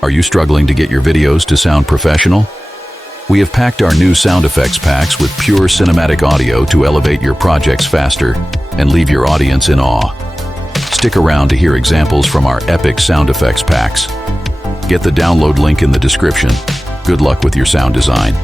Are you struggling to get your videos to sound professional? We have packed our new sound effects packs with pure cinematic audio to elevate your projects faster and leave your audience in awe. Stick around to hear examples from our epic sound effects packs. Get the download link in the description. Good luck with your sound design.